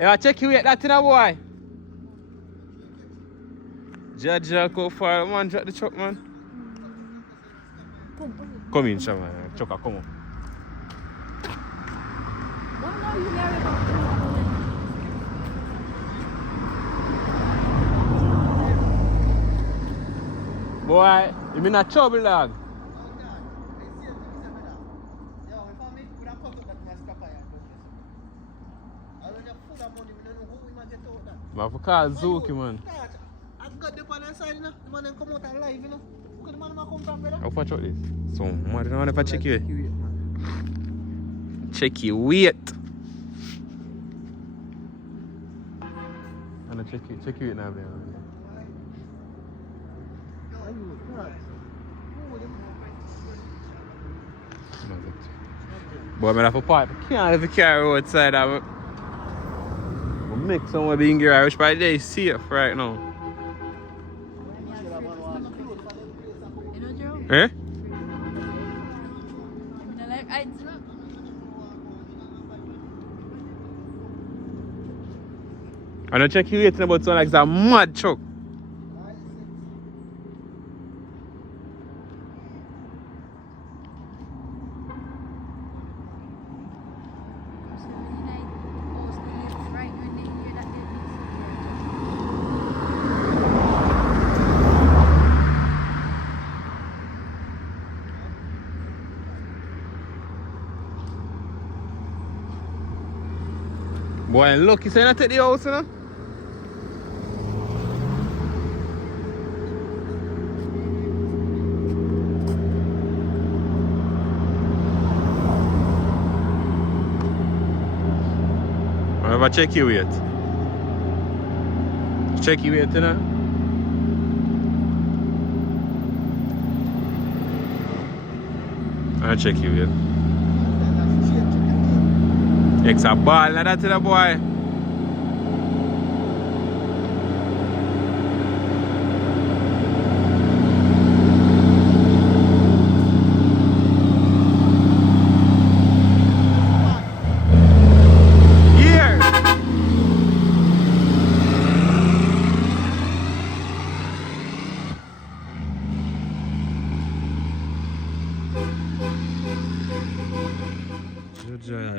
I check you yet that in a boy. Judge, go for man, drop the truck, man. Come in, man. Trucker, come on. Boy, you mean a trouble, dog? I have to call Zuki, man. I've got the pan inside, you know. The man come out alive, you know. Look at the man come from, brother. How far check this? So, man, I don't want to check you. Check your weight. I'm going to check your weight now, man. Boy, I have to park. I can't leave the car outside. I'll make somewhere being here. I wish by the day is safe right now. Eh? I'm not checking you waiting about something like that mad truck. Boy, look, you saying I take the house, you know? I never check you yet. Check you yet, you know? I'll check you yet. It's a ball like that to the boy. Here.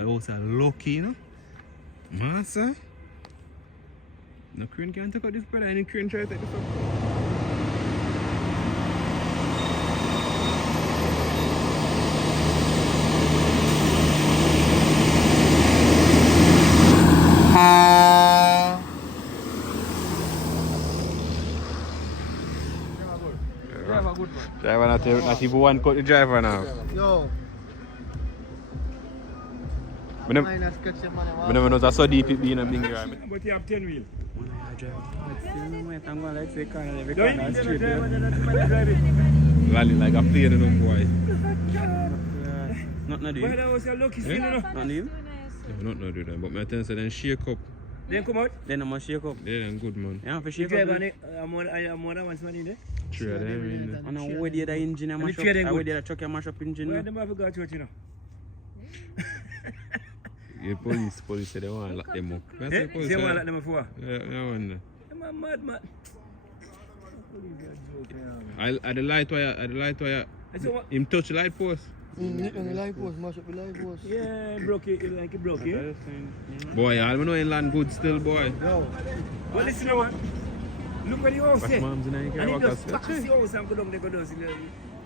Also lucky, you know? Master. No crane can't take out this brother, any crane try to take this up. Driver not even one cut the driver now. Yo. I never know that's so deep it being a big guy. But you have 10 wheels. Rally like a plane, you know, boy. Not do. Well, that was a lucky thing, you know. Not do? No, not do that. But my ten said then shake up. Then come out? Then I must shake up. Then good, man. Yeah, for shake up. I'm more than once money there. True, then. I know where the engine and mash up. I where the truck and mash up engine. Where the mother got to it, you know? Yeah, police say they want to lock them up. They want to lock them up for what? Yeah, I wonder. I'm mad, man. At the light wire, him touch the light post. The light post, mash up the light post. Yeah, broke it, like it broke it. Boy, I don't know in land good still, boy. No. Well, listen, man. Look at the house there. And he just pass the house and go down there, go down.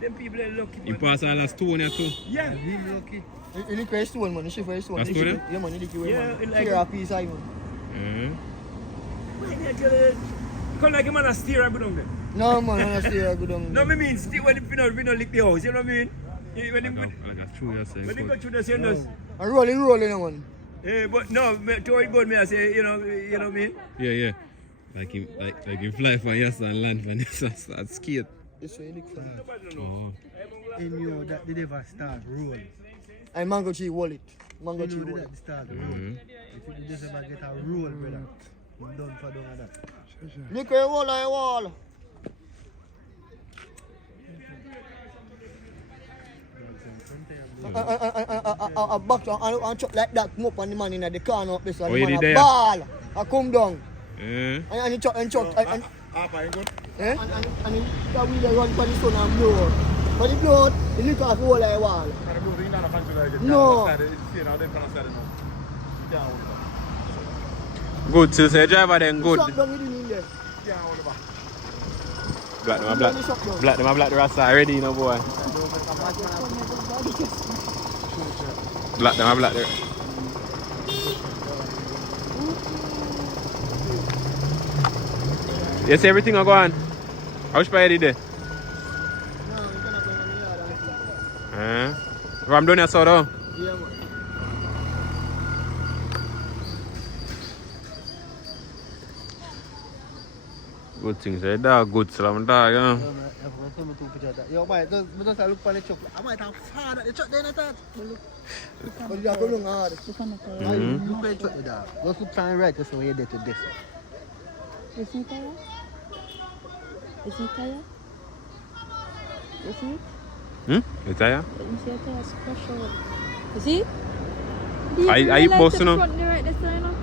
Them people are lucky. You pass all that stone here too? Yeah, really lucky. You look for a stone, man. You shoot for a stone. That's good, eh? Yeah, man. You look for Yeah, man. like Clear a piece eye, man. Come like a man a steer and go down there. No, man. I want to steer go down No, me mean steer when you don't lick the house. You know what I mean? When I got through your saying. when you go through the sandals. And rolling, man. But no, to it good, me I say, you know what I mean? Yeah. Like him fly from yes and land from yes and start skate. This way you look for. Nobody don't know. Oh. He knew that they never start roll. I mango tree wallet. Mango tree He knew wallet. that start roll. If you just ever get a roll, brother, I'm done for doing that. Look at your wall. A box and chuck like that, come up on the man in the corner up this one. Oh, The you man did a there? ball. I come down. Yeah. And he chuck and Half I good. eh? And he that wheel run for the sun and blow out. But he blow out, he look off the whole like wall. No. Good, so say driver then good. Shut down with him in there. Black them a black the rasta already, you know boy. Black them a black the. You see everything I go on? How much pay you there? No, you cannot go in the yard and see. From down here so though? Yeah, man. Good things, say dog good slam dog, you know. Yo, boy, just look for the truck. I might have far at the truck then I thought. Look. But you have to look hard. Look for the truck there. Just look time right so you get to this. You see Kaya? You see Kaya? You see? You tired? You see Kaya special. You see? I boss you know. Front the right this side, you know?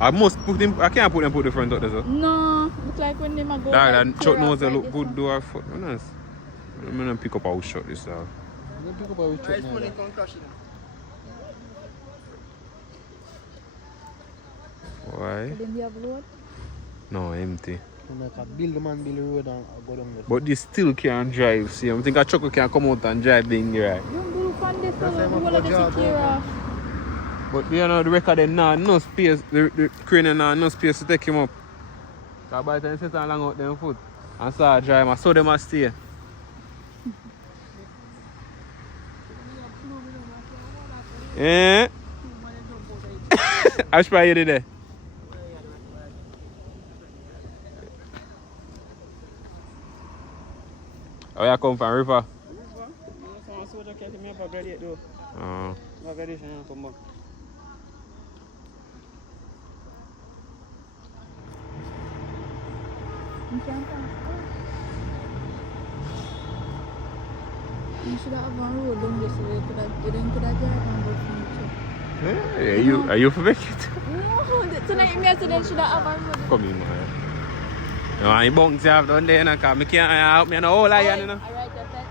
I must put them, I can't put them put the front out there so. No, look like when they go. Dog, that truck nose look good do our foot. Nice. I'm gonna pick up our shot this dog. Pick up our truck now. Why? Then you have load? No, empty. Build the man, build the road and go down there. But this still can't drive. See, I think a truck can come out and drive the thing right. You don't do fun this That's one. why You I'm will a have to take care of. But you know the record then nah, no space, the crane and no space to take him up. So by the time I sit along out them foot and start driving, I saw them a stay. Yeah. How much you did there? Oh, you come from river? Oh. You can't pass. You should have one road down this way. You didn't could have drive on the future. Yeah, are you for make it? No, tonight me accident should have one road. Come in, man. No, I bunks have done there, because I can't help me in the whole line, you know. Alright, just like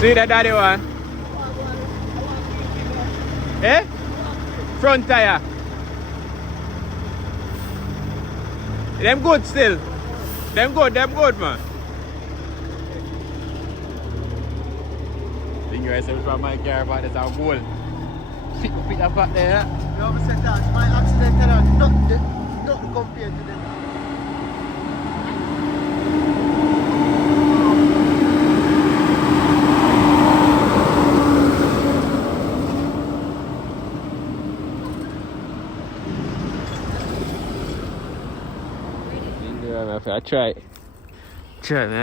See that daddy one? Eh? Front tire. Them good still. Them good, man. Think you guys from my car, but it's a goal. Pick that back there. You always said that. My accident and not compared to them. I try. I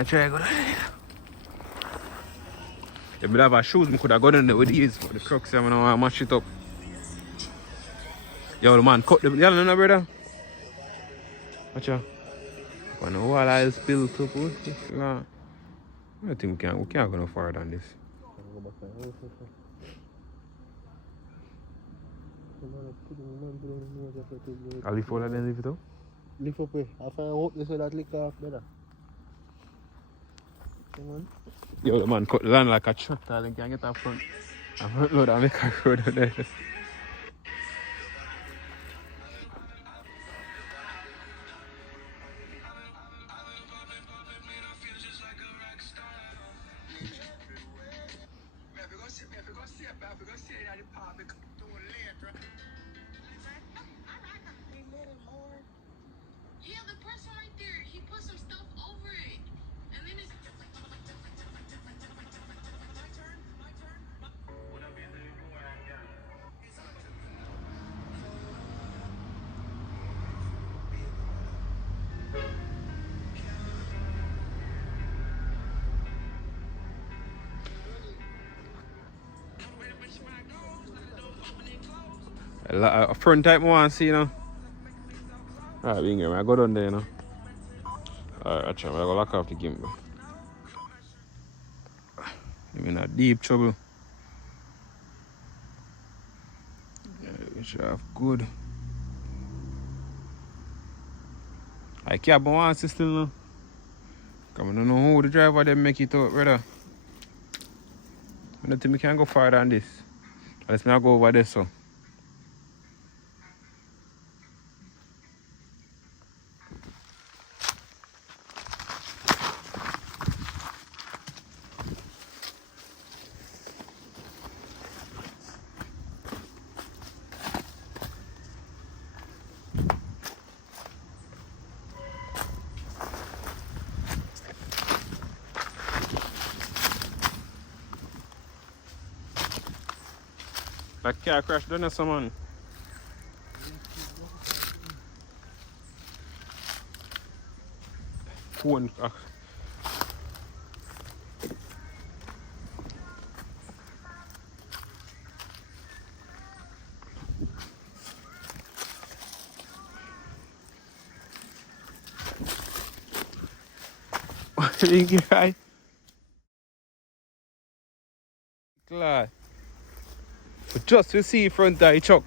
try go down there. If I have shoes, I could have gone in there with these. But the crooks, I'm going to mash it up. Yo, the man cut the... You know, brother? Watch out. When the wall I'll spill up. I think we can't go no further than this. I'll leave all of them, leave it up. Lift up here. I hope they say that lick off better. Come on. Yo, the man cut the land like a tractor and can get up front. I'm front load and make a road out there. Yeah, the person right there, he put some stuff over it. And then it's... My turn. A front type I want to see, you know. Alright, we can go down there, you know. Alright, I'm gonna go lock off the gimbal. I'm in a deep trouble. Yeah, we should have good. I can't want to still now. Because I don't know how the driver them make it out, brother. I don't think we can go farther than this. Unless I go over there, so. That car crashed down there, someone. Phone. What did you get right? Glad. But just to see front of the truck.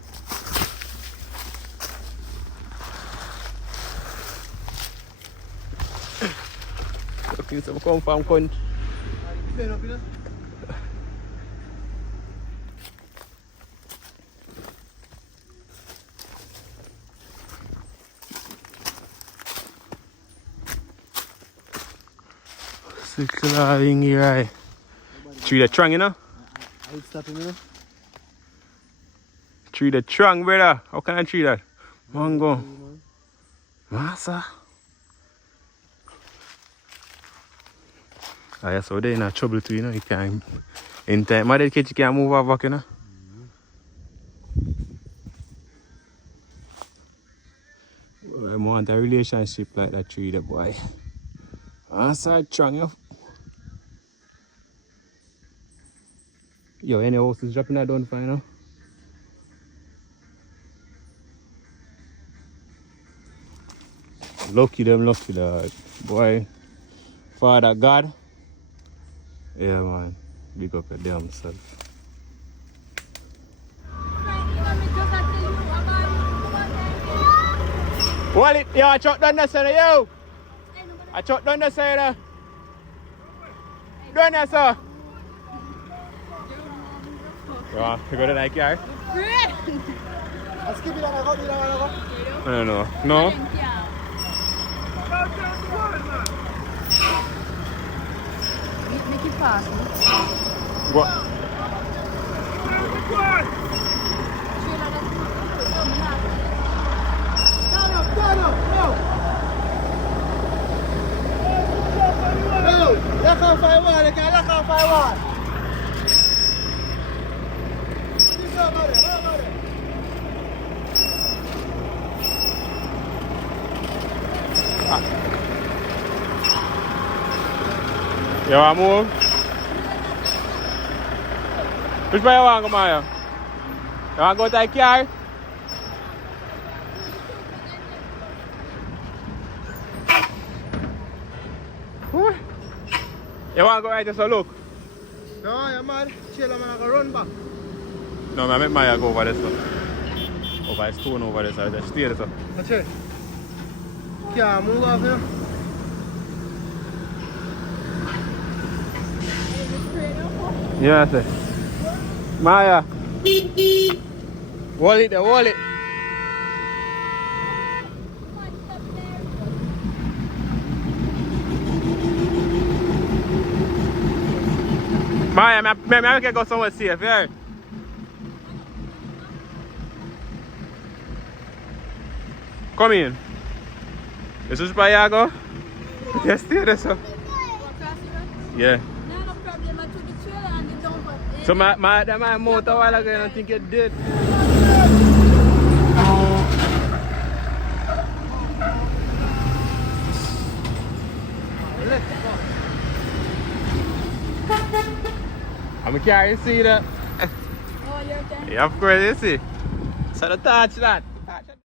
Looking some confirm con. Sickling here. Tree the trunk, you know? I stop him, you know? Tree the trunk, brother. How can I tree that? Mango. Massa. Ah, yeah, so they're in trouble too, you know. You can't. In time, my kid, you can't move over back, you know. I want a relationship like that tree, the boy. Massa, trunk, you. Yo, any house is dropping that down for you know? Lucky them, lucky dog. Boy, Father God. Yeah, man. Big up your damn self. Hold it, yo, I chuck down the side, yo. I chuck down the side. Down there, sir. Yeah, you got it like here? No. No? Make it fast. What? No! Lock off by one, they can lock off by one. You want to move? Which way you want to go, Maya? You want to go to the car? You want to go right just a look? No, you're mad. Chill, I'm going to run back. No, I make Maya go over this one. Over a stone over this side. Just stay there. That's it. Can't move off here. Yeah, I say. Maya. Hold it there, hold it. Maya, I can go somewhere safe, yeah? Come in. This is where you go? Yes, stay there, sir. Yeah. No problem. I took the trailer and they don't. So my motor while ago, I don't think it did. I'm carrying, see that? Oh, you're okay? Yeah, of course, you see. So the touch that.